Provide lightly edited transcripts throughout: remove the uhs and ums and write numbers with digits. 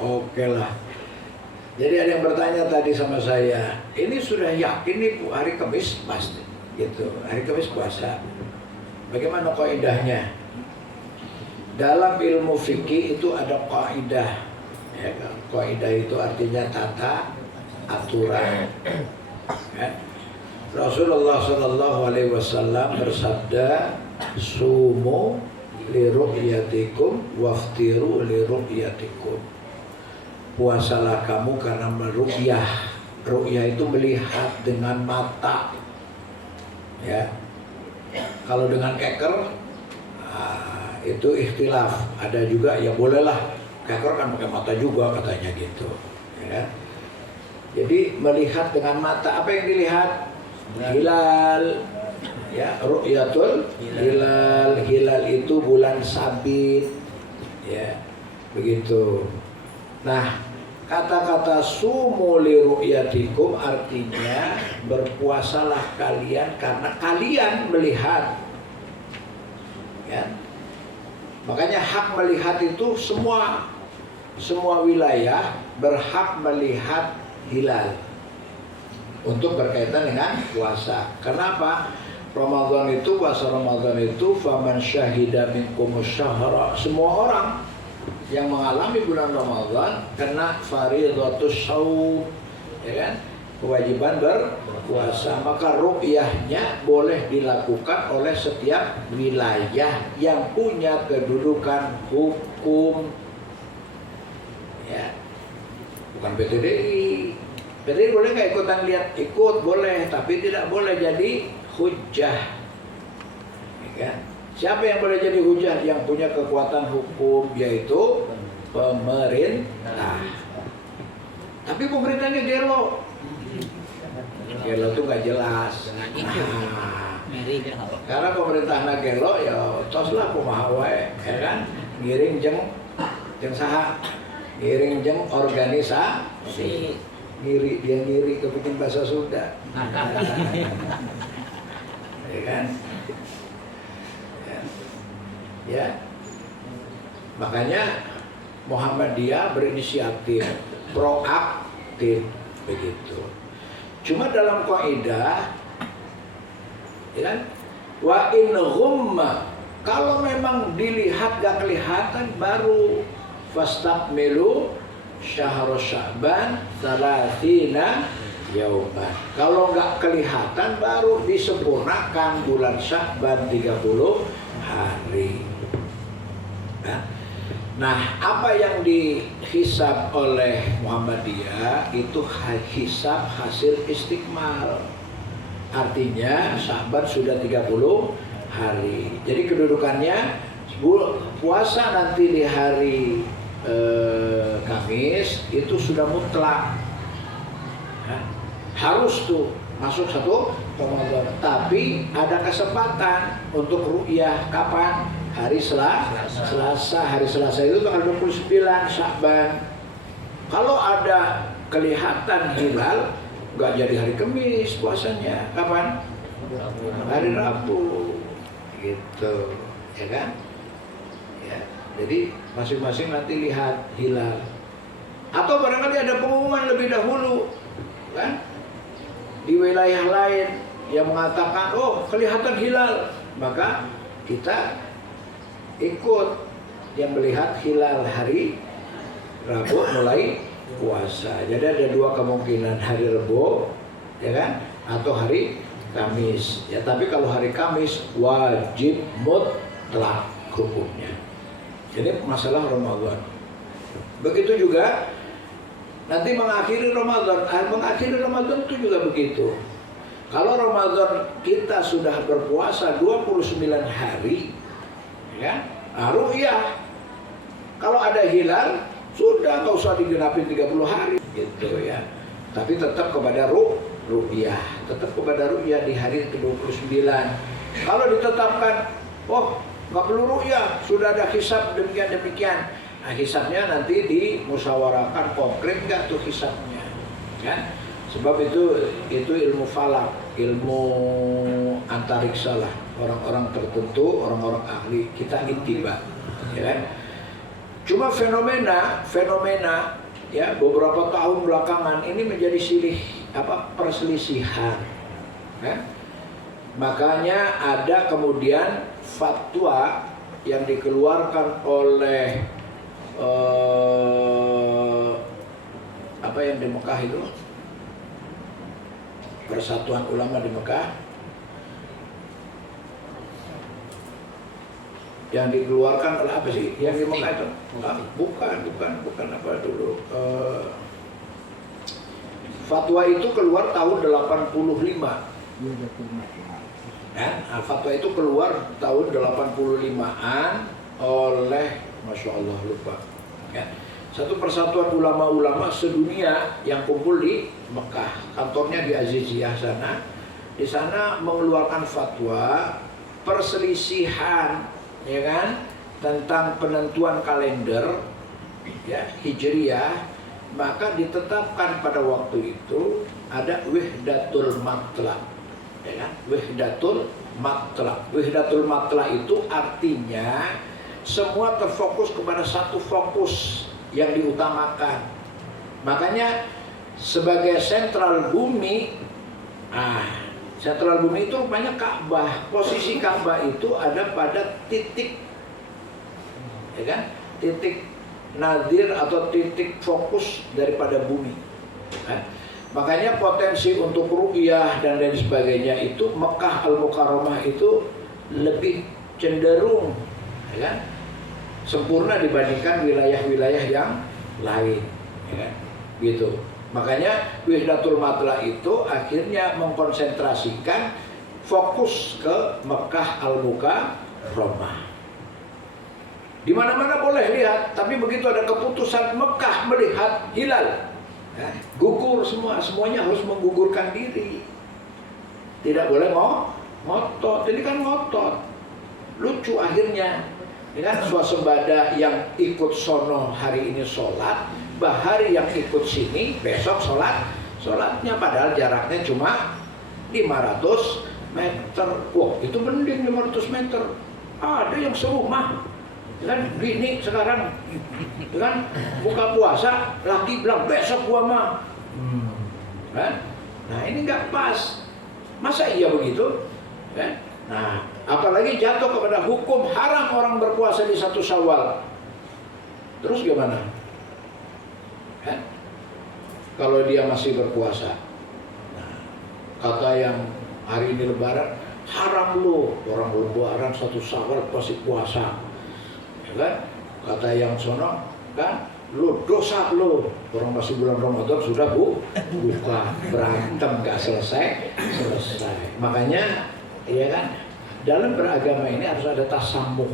Oke lah. Jadi ada yang bertanya tadi sama saya, ini sudah yakin nih hari Kamis pasti, gitu. Hari Kamis puasa. Bagaimana kaidahnya? Dalam ilmu fikih itu ada kaidah. Ya, kaidah itu artinya tata aturan. Ya. Rasulullah SAW bersabda, sumu li ru'yatikum waftiru li ru'yatikum. Puasalah kamu karena meru'yah. Ru'yah itu melihat dengan mata. Ya. Kalau dengan keker, itu ikhtilaf. Ada juga ya bolehlah. Keker kan pakai mata juga katanya gitu. Ya. Jadi melihat dengan mata, apa yang dilihat? Hilal. Ya, ru'yatul hilal. Hilal itu bulan sabit. Ya, begitu. Nah, kata-kata sumu li ru'yatikum artinya berpuasalah kalian karena kalian melihat. Ya. Makanya hak melihat itu semua wilayah berhak melihat hilal untuk berkaitan dengan puasa. Kenapa? Puasa Ramadan itu faman syahida minkumus syahra, semua orang yang mengalami bulan Ramadan kena fardhatus shaum, ya kan? Kewajiban berpuasa, maka ru'yahnya boleh dilakukan oleh setiap wilayah yang punya kedudukan hukum. Ya. Bukan PTDI. PTDI boleh nggak ikutan lihat? Ikut boleh, tapi tidak boleh jadi hujjah. Ya kan? Siapa yang boleh jadi hujjah? Yang punya kekuatan hukum, yaitu pemerintah. Tapi pemerintahnya gelo. Gelo itu nggak jelas. Karena pemerintahnya gelo, ya toslah kumaha wae, ya kan? Ngiring jeng saha, ngiring jeng organisasi. Dia ngiri kebikin bahasa Sunda. Ya kan? Ya, makanya Muhammadiyah berinisiatif, proaktif begitu. Cuma dalam kaidah, ya kan? Wa in ghumma, kalau memang dilihat gak kelihatan baru fastakmilu syahrul sya'ban 30 yauman. Kalau nggak kelihatan baru disempurnakan bulan Sya'ban 30 hari. Nah, apa yang dihisab oleh Muhammadiyah itu hisab hasil istikmal. Artinya Sya'ban sudah 30 hari. Jadi kedudukannya puasa nanti di hari Kamis itu sudah mutlak. Harus tuh masuk satu Ramadan. Tapi ada kesempatan untuk ru'yah kapan? Hari Selasa. Hari Selasa itu tanggal 29 Sya'ban. Kalau ada kelihatan hilal, nggak jadi hari Kamis puasanya. Kapan? Hari Rabu. Gitu, ya kan? Ya. Jadi masing-masing nanti lihat hilal. Atau barangkali ada pengumuman lebih dahulu, kan? Di wilayah lain yang mengatakan, oh kelihatan hilal, maka kita ikut yang melihat hilal hari Rabu mulai puasa. Jadi ada dua kemungkinan, hari Rabu, ya kan, atau hari Kamis. Ya, tapi kalau hari Kamis wajib mutlak hukumnya. Jadi masalah Ramadan. Begitu juga nanti mengakhiri Ramadan. Mengakhiri Ramadan itu juga begitu. Kalau Ramadan kita sudah berpuasa 29 hari, ya, ru'yah. Kalau ada hilal, sudah nggak usah digenapin 30 hari, gitu ya. Tapi tetap kepada ru'yah, tetap kepada ru'yah di hari ke-29. Kalau ditetapkan, oh nggak perlu ru'yah, sudah ada hisab demikian. Nah, hisabnya nanti dimusyawarahkan konkret nggak tuh hisabnya, kan? Sebab itu ilmu falak, ilmu antariksa lah. Orang-orang tertentu, orang-orang ahli kita intiba, ya kan? Cuma fenomena ya beberapa tahun belakangan ini menjadi perselisihan. Ya. Makanya ada kemudian fatwa yang dikeluarkan oleh apa yang di Mekah itu, Persatuan Ulama di Mekah, yang dikeluarkan oleh apa sih? Yang di Mekah itu? Bukan apa dulu. Fatwa itu keluar tahun 85. Fatwa itu keluar tahun 85-an oleh, Masya Allah lupa. Ya. Satu persatuan ulama-ulama sedunia yang kumpul di Mekah, kantornya di Aziziyah sana. Di sana mengeluarkan fatwa perselisihan, ya kan, tentang penentuan kalender, ya, Hijriyah. Maka ditetapkan pada waktu itu ada Wihdatul Matla, ya kan? Wihdatul Matla itu artinya semua terfokus kepada satu fokus yang diutamakan. Makanya sebagai sentral bumi, sentral bumi itu rupanya Ka'bah. Posisi Ka'bah itu ada pada titik, ya kan? Titik nadir atau titik fokus daripada bumi. Makanya potensi untuk ru'yah dan lain sebagainya itu Mekah Al-Mukarramah itu lebih cenderung, ya kan, sempurna dibandingkan wilayah-wilayah yang lain, ya kan? Gitu. Makanya Wihdatul Matla itu akhirnya mengkonsentrasikan fokus ke Mekah Al-Mukarramah. Di mana-mana boleh lihat, tapi begitu ada keputusan Mekah melihat hilal, ya, gugur semuanya harus menggugurkan diri. Tidak boleh ngotot. Ini kan ngotot. Lucu akhirnya. Ini kan swasembada yang ikut sono hari ini sholat, bahari yang ikut sini besok sholatnya, padahal jaraknya cuma 500 meter. Wah, itu mending 500 meter. Ada yang serumah. Kan bini sekarang kan buka puasa, laki bilang besok gua mah, kan? Nah ini nggak pas, masa iya begitu? Kan? Nah apalagi jatuh kepada hukum haram orang berpuasa di 1 Syawal, terus gimana? Kan? Kalau dia masih berpuasa, nah, kata yang hari ini Lebaran haram lo, orang Lebaran 1 Syawal pasti puasa. Kan? Kata yang sono kan, lo dosa lo, orang masih bulan Ramadan sudah buka, berantem gak selesai. Makanya ya kan, dalam beragama ini harus ada tasamuh.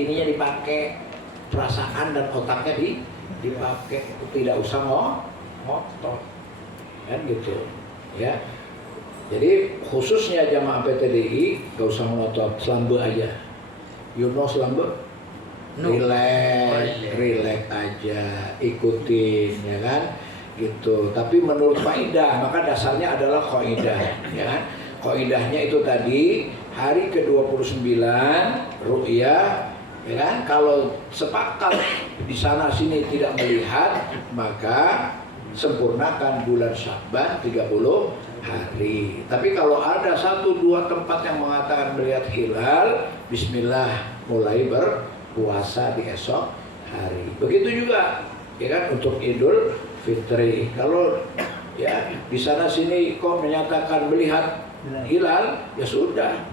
Ininya dipakai, perasaan dan otaknya dipakai, tidak usah ngotot, kan gitu ya. Jadi khususnya jamaah PTDI gak usah ngotot, selambe aja. Selambe, relax aja, ikutin, ya kan, gitu. Tapi menurut kaidah, maka dasarnya adalah kaidah, ya kan. Kaidahnya itu tadi hari ke-29 ru'yah, ya kan. Kalau sepakat di sana sini tidak melihat, maka sempurnakan bulan Sya'ban 30 hari. Tapi kalau ada 1-2 tempat yang mengatakan melihat hilal, bismillah mulai berpuasa di esok hari. Begitu juga ya kan untuk Idul Fitri. Kalau ya di sana sini kok menyatakan melihat hilal, ya sudah,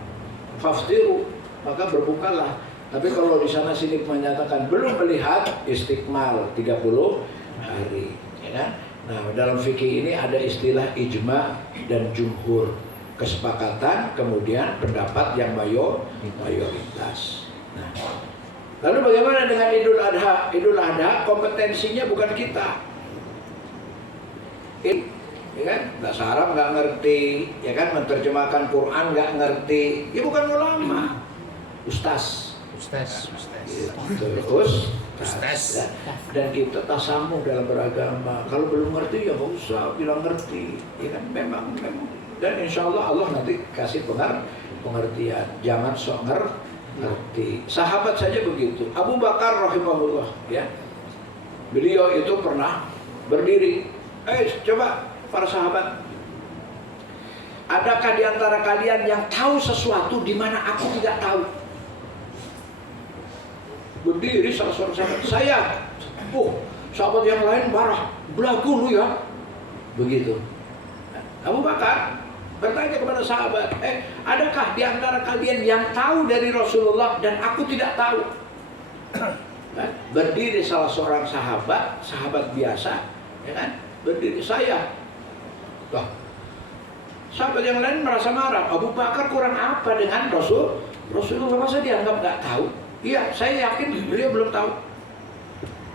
faftiru, maka berbukalah. Tapi kalau di sana sini menyatakan belum melihat, istiqmal 30 hari, ya kan? Nah, dalam fikih ini ada istilah ijma dan jumhur, kesepakatan, kemudian pendapat yang mayoritas. Nah, lalu bagaimana dengan Idul Adha? Idul Adha kompetensinya bukan kita. Ya kan? Bahasa Arab nggak ngerti, ya kan, menerjemahkan Quran nggak ngerti, ya bukan ulama, ustaz. Terus ya. Dan kita tasamuh dalam beragama. Kalau belum ngerti ya nggak usah bilang ngerti, ya kan, memang. Dan insya Allah Allah nanti kasih pengertian. Jangan sok ngerti. Sahabat saja begitu. Abu Bakar rahimahullah, ya. Beliau itu pernah berdiri. Coba para sahabat, adakah di antara kalian yang tahu sesuatu di mana aku tidak tahu? Berdiri salah seorang sahabat. Saya. Sahabat yang lain marah. Belagu lu ya. Begitu. Abu Bakar bertanya kepada sahabat, adakah di antara kalian yang tahu dari Rasulullah dan aku tidak tahu? Berdiri salah seorang sahabat biasa, ya kan? Berdiri saya. Sahabat yang lain merasa marah. Abu Bakar kurang apa dengan Rasulullah, masa dianggap nggak tahu? Iya, saya yakin beliau belum tahu.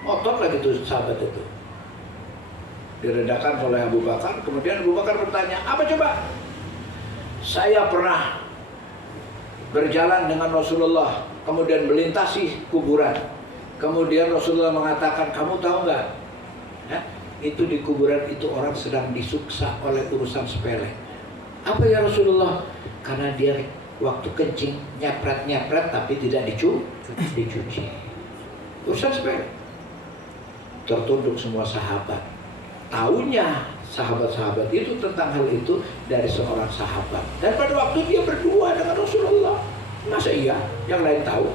Otot lagi tuh sahabat itu. Diredakan oleh Abu Bakar. Kemudian Abu Bakar bertanya, apa coba? Saya pernah berjalan dengan Rasulullah, kemudian melintasi kuburan. Kemudian Rasulullah mengatakan, kamu tahu nggak? Itu di kuburan itu orang sedang disiksa oleh urusan sepele. Apa ya Rasulullah? Karena dia waktu kencing nyepret tapi tidak dicuci. Urusan sepele. Tertunduk semua sahabat. Taunya sahabat-sahabat itu tentang hal itu dari seorang sahabat. Dan pada waktu dia berdua dengan Rasulullah, masa iya yang lain tahu?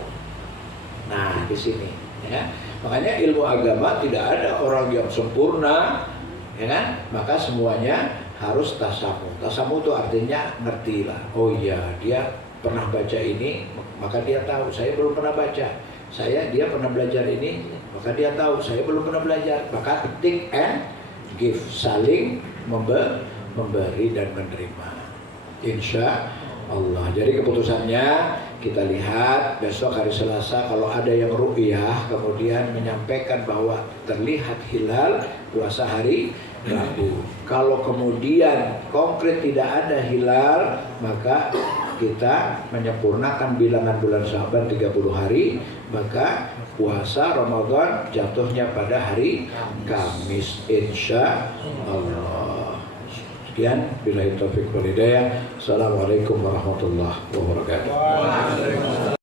Nah, di sini, ya. Makanya ilmu agama tidak ada orang yang sempurna, ya kan? Maka semuanya harus tasamu. Tasamu itu artinya ngerti lah. Oh iya, dia pernah baca ini, maka dia tahu. Saya belum pernah baca. Dia pernah belajar ini, maka dia tahu. Saya belum pernah belajar. Maka take and give, saling memberi dan menerima. Insya Allah. Jadi keputusannya kita lihat besok hari Selasa, kalau ada yang ru'yah kemudian menyampaikan bahwa terlihat hilal, puasa hari Rabu. Kalau kemudian konkret tidak ada hilal, maka kita menyempurnakan bilangan bulan Sya'ban 30 hari, maka puasa Ramadan jatuhnya pada hari Kamis, insya Allah. Sekian, billahi taufiq wal hidayah. Assalamualaikum warahmatullahi wabarakatuh.